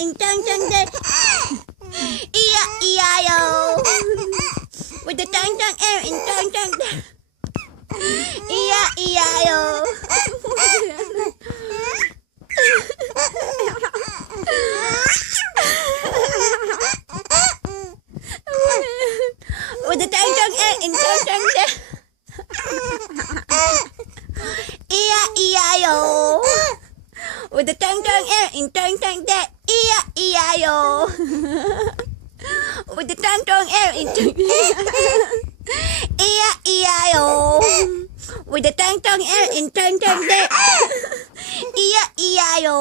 and tang tang de. E-I-E-I-O. With the tang tang air and tang tang de. E-I-E-I-O. With the tang tang air and tang tang de. E-I-E-I-O. With the tang tang air and tang tang de. E-I-E-I-O. With the tang tang air and tang E-I-E-I-O. With the tang tang air and tang tang de. E-I-E-I-O.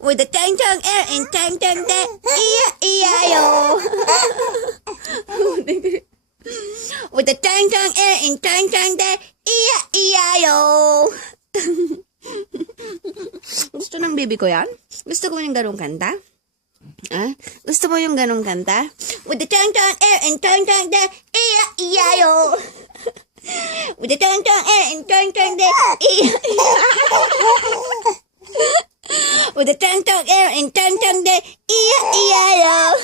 With the tang tang air and tang tang de. E-I-E-I-O. With the tang tang air and tang tang de. E-I-E-I-O. Gusto ng baby ko yan? Gusto ko yung ganong kanta? Ah? Gusto mo yung ganong kanta? With the tang tang air and tang tang de. E-I-E-I-O. With the tang tang air and tang tang de. With the tang tang air and tang tang de. E-I-E-I-O.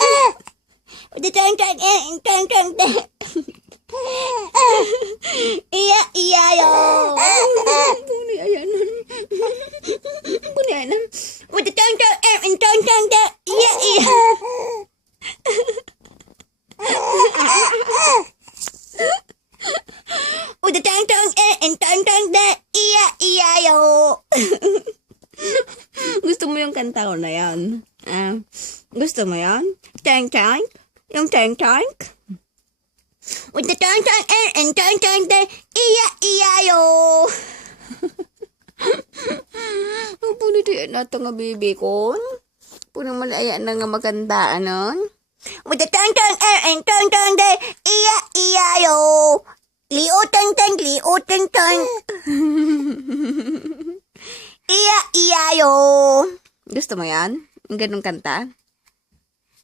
With the tang tang air and tang tang de. E-I-E-I-O. Buni ayan. Buni ayan. With the tang tang air and tang tang de. E-I-E-I-O. With the tang tang air and tang tang de. E-I-E-I-O. Gusto mo yung kanta ko na yan? Gusto mo yan? Tang tang? Yung tang tang? With the tang tang air and tang tang de. E-I-E-I-O. Puno diyan na ito nga baby ko. Puno malaya na nga maganda anon. With the tang tang air and tang tang de. E-I-E-I-O. Liu tang tang, liu tang tang. E-I-E-I-O. Gusto mo yan? Ang ganong kanta?